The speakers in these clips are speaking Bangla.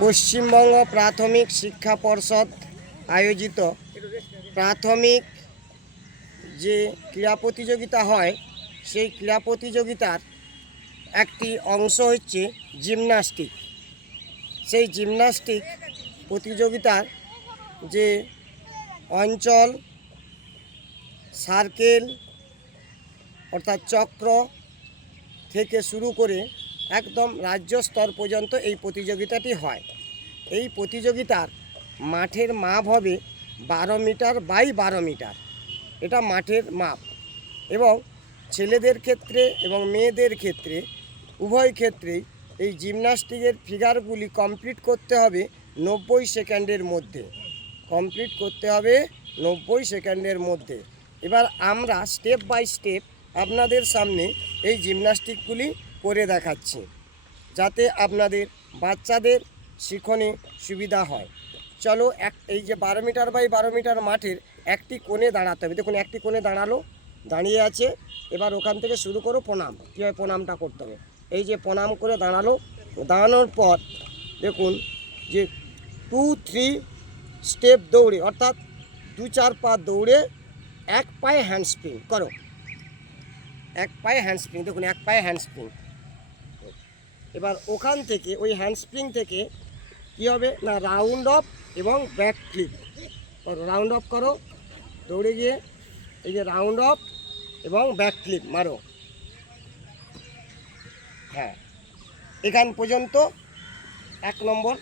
পশ্চিমবঙ্গ প্রাথমিক শিক্ষা পর্ষদ আয়োজিত। প্রাথমিক যে ক্রীড়া প্রতিযোগিতা হয়, সেই ক্রীড়া প্রতিযোগিতার একটি অংশ হচ্ছে জিমনাস্টিক। সেই জিমনাস্টিক প্রতিযোগিতার যে অঞ্চল, সার্কেল, অর্থাৎ চক্র থেকে শুরু করে একদম রাজ্য স্তর পর্যন্ত এই প্রতিযোগিতাটি হয়। এই প্রতিযোগিতার মাঠের মাপ হবে বারো মিটার বাই বারো মিটার। এটা মাঠের মাপ। এবং ছেলেদের ক্ষেত্রে এবং মেয়েদের ক্ষেত্রে, উভয় ক্ষেত্রেই এই জিমনাস্টিকের ফিগারগুলি কমপ্লিট করতে হবে নব্বই সেকেন্ডের মধ্যে। কমপ্লিট করতে হবে নব্বই সেকেন্ডের মধ্যে। এবার আমরা স্টেপ বাই স্টেপ আপনাদের সামনে এই জিমনাস্টিকগুলি করে দেখাচ্ছি, যাতে আপনাদের বাচ্চাদের শিখনে সুবিধা হয়। চলো এক, এই যে বারো মিটার বাই বারো মিটার মাঠের একটি কোণে দাঁড়াতে হবে। দেখুন, একটি কোণে দাঁড়াল, দাঁড়িয়ে আছে। এবার ওখান থেকে শুরু করো প্রণাম। কীভাবে প্রণামটা করতে হবে? এই যে প্রণাম করে দাঁড়াল, দাঁড়ানোর পর দেখুন যে টু, থ্রি স্টেপ দৌড়ে, অর্থাৎ দু, চার পা দৌড়ে এক পায়ে হ্যান্ডস্প্রিং করো। এক পায়ে হ্যান্ডস্প্রিং দেখুন, এক পায়ে হ্যান্ডস্প্রিং এবার ওখান থেকে, ওই হ্যান্ডস্প্রিং থেকে কী হবে? না রাউন্ড অফ এবং ব্যাক ফ্লিপ রাউন্ড অফ করো, দৌড়ে গিয়ে এই যে রাউন্ড অফ এবং ব্যাক ফ্লিপ মারো। হ্যাঁ এখান পর্যন্ত এক নম্বর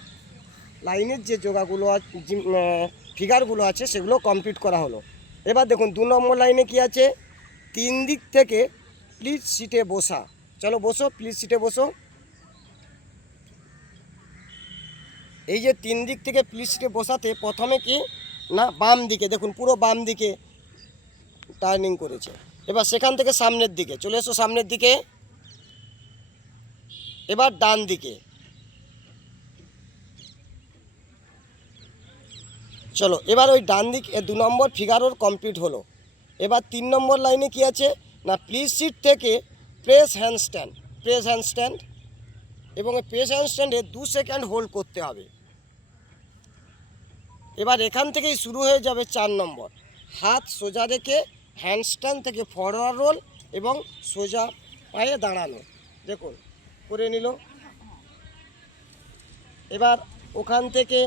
লাইনের যে যোগাগুলো আছে ফিগারগুলো আছে, সেগুলো কমপ্লিট করা হলো। এবার দেখুন, দু নম্বর লাইনে কি আছে? তিন দিক থেকে প্লিজ সিটে বসা। চলো বসো প্লিজ সিটে বসো। এই যে তিন দিক থেকে সিটে বসাতে প্রথমে কি? না, বাম দিকে। দেখুন, পুরো বাম দিকে টার্নিং করেছে। এবার সেখান থেকে সামনের দিকে। চলে এসো সামনের দিকে। এবার ডান দিকে। চলো, এবার ওই ডান দিক দু নম্বর ফিগারোর কমপ্লিট হলো। এবার তিন নম্বর লাইনে কি আছে? না প্লিজ সিট থেকে প্রেস হ্যান্ডস্ট্যান্ড প্রেস হ্যান্ডস্ট্যান্ড এবং এই প্রেস হ্যান্ডস্ট্যান্ডে দু সেকেন্ড হোল্ড করতে হবে। এবার এখান থেকেই শুরু হয়ে যাবে চার নম্বর। হাত সোজা রেখে হ্যান্ডস্ট্যান্ড থেকে ফরওয়ার্ড রোল এবং সোজা পায়ে দাঁড়ানো। দেখুন, করে নিল। এবার ওখান থেকে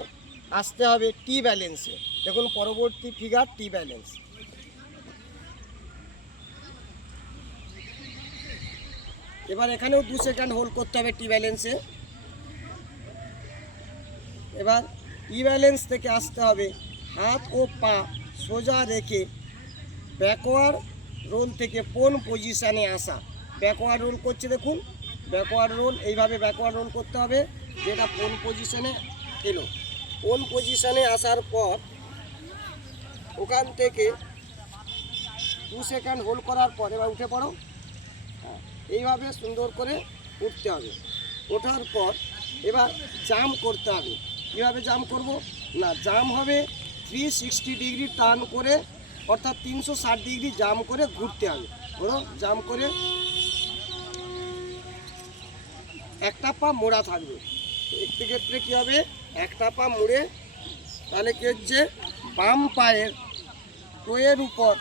আসতে হবে টি ব্যালেন্সে দেখুন, পরবর্তী ফিগার টি ব্যালেন্স এবার এখানেও দু সেকেন্ড হোল্ড করতে হবে টি ব্যালেন্সে এবার টি ব্যালেন্স থেকে আসতে হবে হাত ও পা সোজা রেখে ব্যাকওয়ার্ড রোল থেকে কোন পজিশানে আসা। ব্যাকওয়ার্ড রোল করছে দেখুন ব্যাকওয়ার্ড রোল এইভাবে ব্যাকওয়ার্ড রোল করতে হবে যেটা কোন পজিশানে এলো। কোন পজিশানে আসার পর ওখান থেকে দু সেকেন্ড হোল্ড করার পর এবার উঠে পড়ো। হ্যাঁ, এইভাবে সুন্দর করে উঠতে হবে। ওঠার পর এবার জাম করতে হবে। কীভাবে জাম করব? না জাম হবে থ্রি সিক্সটি ডিগ্রি টার্ন করে, অর্থাৎ তিনশো ষাট ডিগ্রি জাম করে ঘুরতে হবে। ধরো জাম করে একটা পা মোড়া থাকবে। ক্ষেত্রে কী হবে? একটা পা মুড়ে, তাহলে কি হচ্ছে? বাম পায়ের টোয়ের উপর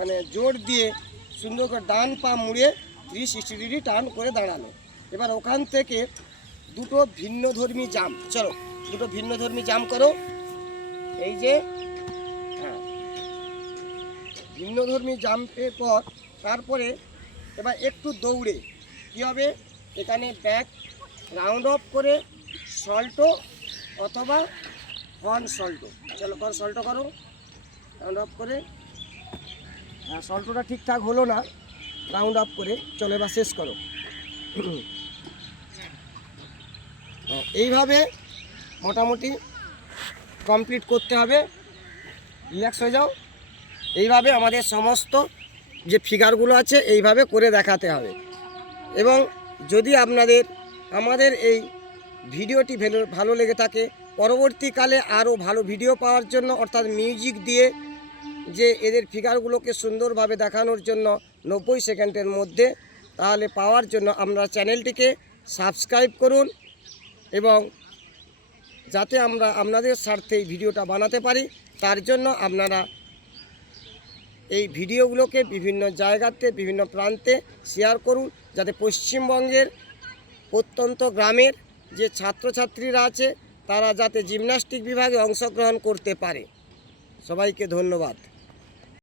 মানে জোর দিয়ে সুন্দর করে ডান পা মুড়ে থ্রি সিক্সটি ডিগ্রি টার্ন করে দাঁড়ানো এবার ওখান থেকে দুটো ভিন্ন ধর্মী জাম চলো, দুটো ভিন্ন ধর্মী জাম করো। এই যে হ্যাঁ ভিন্ন ধর্মী জাম্পের পর তারপরে এবার একটু দৌড়ে, কী হবে? এখানে ব্যাক রাউন্ড অফ করে সল্টো অথবা হর্ন সল্টো চলো হর্ন সল্টো করো রাউন্ড অফ করে। সল্টোটা ঠিকঠাক হলো না। রাউন্ড আপ করে চলে বা শেষ করো। এইভাবে মোটামুটি কমপ্লিট করতে হবে। রিল্যাক্স হয়ে যাও। এইভাবে আমাদের সমস্ত যে ফিগারগুলো আছে, এইভাবে করে দেখাতে হবে। এবং যদি আপনাদের, আমাদের এই ভিডিওটি ভালো লেগে থাকে, পরবর্তীকালে আরও ভালো ভিডিও পাওয়ার জন্য অর্থাৎ মিউজিক দিয়ে যে এদের ফিগারগুলোকে সুন্দরভাবে দেখানোর জন্য নব্বই সেকেন্ডের মধ্যে তাহলে পাওয়ার জন্য আমরা চ্যানেলটিকে সাবস্ক্রাইব করুন এবং যাতে আমরা আপনাদের স্বার্থে এই ভিডিওটা বানাতে পারি, তার জন্য আপনারা এই ভিডিওগুলোকে বিভিন্ন জায়গাতে, বিভিন্ন প্রান্তে শেয়ার করুন, যাতে পশ্চিমবঙ্গের প্রত্যন্ত গ্রামের যে ছাত্রছাত্রীরা আছে, তারা যাতে জিমন্যাস্টিক বিভাগে অংশগ্রহণ করতে পারে। সবাইকে ধন্যবাদ।